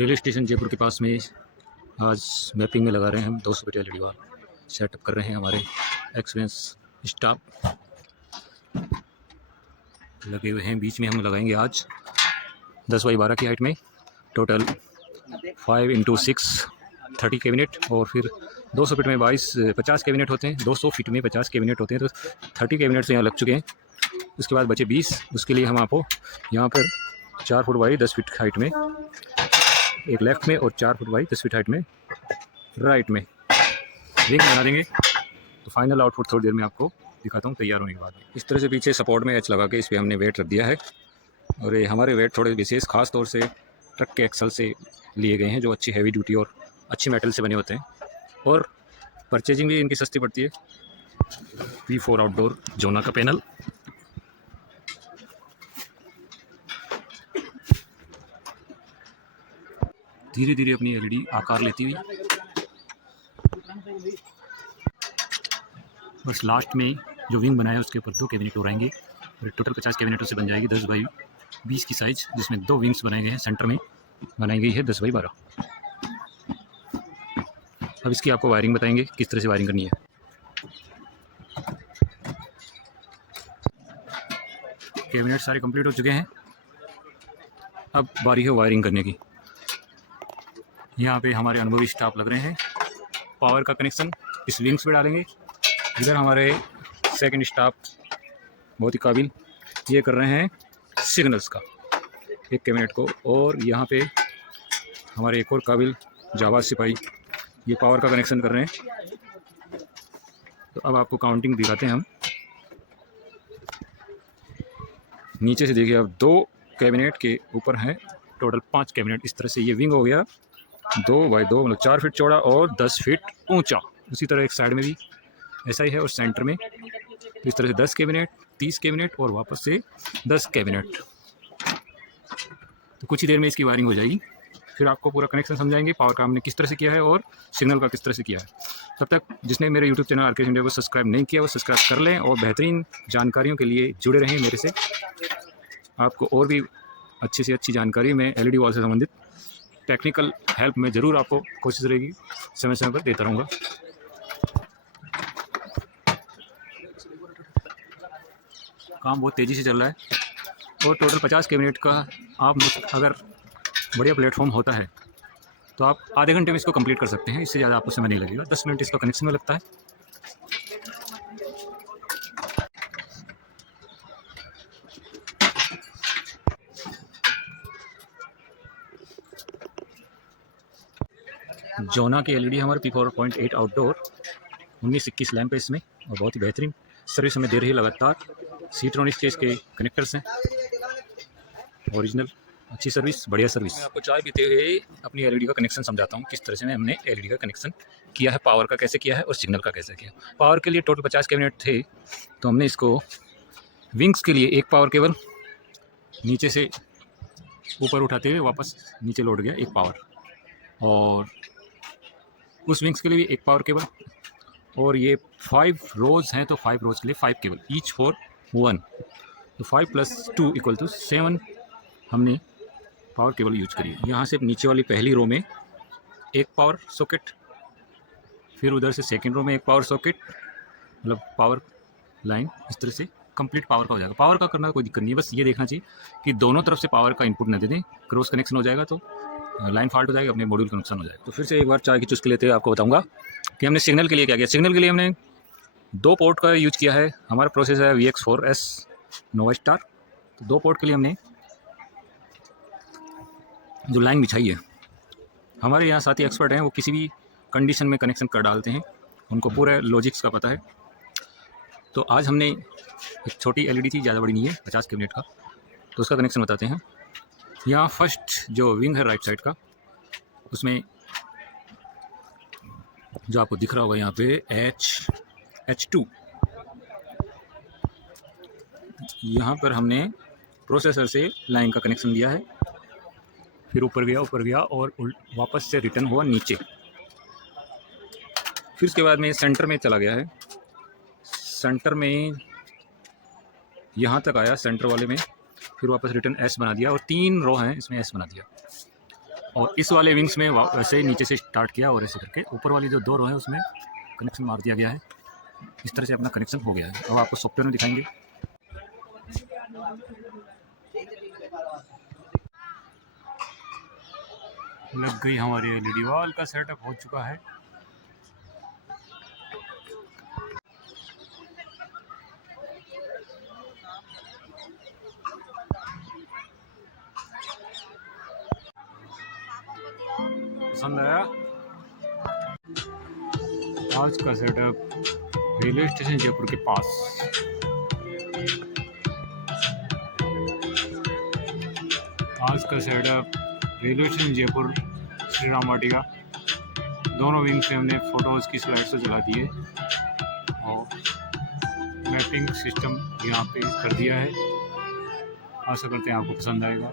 Railway station Jaipur के पास में आज मैपिंग में लगा रहे हैं हम 200 फीट एलईडी वाल सेटअप कर रहे हैं। हमारे एक्सपीरियंस स्टाफ लगे हुए हैं। बीच में हम लगाएंगे आज 10 बाई 12 की हाइट में टोटल 5 × 6 30 कैबिनेट, और फिर 200 फीट में 50 कैबिनेट होते हैं। 200 फीट में 50 कैबिनेट होते हैं, तो 30 कैबिनेट से यहाँ लग चुके हैं। उसके बाद बचे 20। उसके लिए हम आपको यहाँ पर 4 फुट बाई 10 फीट हाइट में एक लेफ्ट में और 4 फुट बाई 10 फीट हाइट में राइट में रिंग बना देंगे। तो फाइनल आउटपुट थोड़ी देर में आपको दिखाता हूँ तैयार होने के बाद। इस तरह से पीछे सपोर्ट में एच लगा के इस पर हमने वेट रख दिया है, और ये हमारे वेट थोड़े विशेष खास तौर से ट्रक के एक्सल से लिए गए हैं, जो अच्छी हैवी ड्यूटी और अच्छी मेटल से बने होते हैं, और परचेजिंग भी इनकी सस्ती पड़ती है। V4 आउटडोर जोना का पैनल, धीरे धीरे अपनी एलईडी आकार लेती हुई बस लास्ट में जो विंग बनाया है उसके ऊपर 2 कैबिनेट और आएंगे, और टोटल 50 कैबिनेटों से बन जाएगी 10 बाई 20 की साइज़, जिसमें 2 विंग्स बनाए गए हैं। सेंटर में बनाई गई है 10 बाई 12। अब इसकी आपको वायरिंग बताएंगे किस तरह से वायरिंग करनी है। कैबिनेट सारे कंप्लीट हो चुके हैं, अब बारी है वायरिंग करने की। यहाँ पे हमारे अनुभवी स्टाफ लग रहे हैं। पावर का कनेक्शन इस विंग्स पे डालेंगे। इधर हमारे सेकंड स्टाफ बहुत ही काबिल ये कर रहे हैं सिग्नल्स का एक कैबिनेट को, और यहाँ पे हमारे एक और काबिल जावाज सिपाही ये पावर का कनेक्शन कर रहे हैं। तो अब आपको काउंटिंग दिखाते हैं हम। नीचे से देखिए, अब 2 कैबिनेट के ऊपर हैं टोटल 5 कैबिनेट। इस तरह से ये विंग हो गया 2 बाई 2 मतलब 4 फीट चौड़ा और 10 फीट ऊंचा। उसी तरह एक साइड में भी ऐसा ही है, और सेंटर में तो इस तरह से 10 कैबिनेट, 30 कैबिनेट और वापस से 10 कैबिनेट। तो कुछ ही देर में इसकी वायरिंग हो जाएगी, फिर आपको पूरा कनेक्शन समझाएंगे पावर का हमने किस तरह से किया है और सिग्नल का किस तरह से किया है। तब तक जिसने मेरे यूट्यूब चैनल आरके इंडिया को सब्सक्राइब नहीं किया वो सब्सक्राइब कर लें, और बेहतरीन जानकारियों के लिए जुड़े रहें मेरे से। आपको और भी अच्छी से अच्छी जानकारी मैं एलईडी वॉल से संबंधित टेक्निकल हेल्प में ज़रूर आपको कोशिश रहेगी समय समय पर देता रहूँगा। काम बहुत तेज़ी से चल रहा है, और टोटल 50 कैबिनेट का आप अगर बढ़िया प्लेटफॉर्म होता है तो आप आधे घंटे में इसको कंप्लीट कर सकते हैं। इससे ज़्यादा आपको समय नहीं लगेगा। 10 मिनट इसका कनेक्शन में लगता है। जोना की एलईडी हमारे P4.8 आउटडोर 19-21 लैंप है इसमें, और बहुत ही बेहतरीन सर्विस हमें दे रही है लगातार। सीट्रॉनिक्स के इसके कनेक्टर्स हैं, ओरिजिनल अच्छी सर्विस, बढ़िया सर्विस। मैं आपको चाय पीते हुए अपनी एलईडी का कनेक्शन समझाता हूँ किस तरह से हमने एलईडी का कनेक्शन किया है, पावर का कैसे किया है और सिग्नल का कैसे किया। पावर के लिए टोटल 50 कैबिनेट थे, तो हमने इसको विंग्स के लिए एक पावर केबल नीचे से ऊपर उठाते हुए वापस नीचे लौट गया एक पावर, और उस विंग्स के लिए भी एक पावर केबल, और ये 5 रोज़ हैं तो 5 रोज़ के लिए 5 केबल, ईच फॉर 1। तो 5 + 2 = 7 हमने पावर केबल यूज करी। यहाँ से नीचे वाली पहली रो में एक पावर सॉकेट, फिर उधर से सेकंड रो में एक पावर सॉकेट, मतलब पावर लाइन इस तरह से कंप्लीट पावर का हो जाएगा। पावर का करना कोई दिक्कत नहीं है, बस ये देखना चाहिए कि दोनों तरफ से पावर का इनपुट न दे दें। क्रॉस कनेक्शन हो जाएगा तो लाइन फॉल्ट हो जाएगी, अपने मॉड्यूल का नुकसान हो जाएगा। तो फिर से एक बार चाय की चुस्की लेते हुए आपको बताऊंगा कि हमने सिग्नल के लिए क्या किया। सिग्नल के लिए हमने 2 पोर्ट का यूज किया है। हमारा प्रोसेस है VX4S नोवा स्टार। तो 2 पोर्ट के लिए हमने जो लाइन बिछाई है, हमारे यहाँ साथी एक्सपर्ट हैं, वो किसी भी कंडीशन में कनेक्शन कर डालते हैं, उनको पूरा लॉजिक्स का पता है। तो आज हमने एक छोटी एलईडी थी, ज़्यादा बड़ी नहीं है, 50 कैबिनेट का, तो उसका कनेक्शन बताते हैं। यहाँ फर्स्ट जो विंग है राइट साइड का, उसमें जो आपको दिख रहा होगा यहाँ पे H2, यहाँ पर हमने प्रोसेसर से लाइन का कनेक्शन दिया है, फिर ऊपर गया और वापस से रिटर्न हुआ नीचे। फिर उसके बाद में सेंटर में चला गया है, सेंटर में यहाँ तक आया सेंटर वाले में, फिर वापस रिटर्न S बना दिया, और 3 रो हैं इसमें S बना दिया। और इस वाले विंग्स में वैसे ही नीचे से स्टार्ट किया और ऐसे करके ऊपर वाली जो 2 रो है उसमें कनेक्शन मार दिया गया है। इस तरह से अपना कनेक्शन हो गया है। अब आपको सॉफ्टवेयर में दिखाएंगे। लग गई हमारी एलईडी वॉल का सेटअप हो चुका है। पसंद आया? आज का सेटअप रेलवे स्टेशन जयपुर के पास। आज का setup railway station Jaipur Shri Ram Vatika. दोनों विंग से हमने फोटोज़ की स्लाइड्स तो चला दी है और मैपिंग सिस्टम यहाँ पे कर दिया है। आशा करते हैं आपको पसंद आएगा।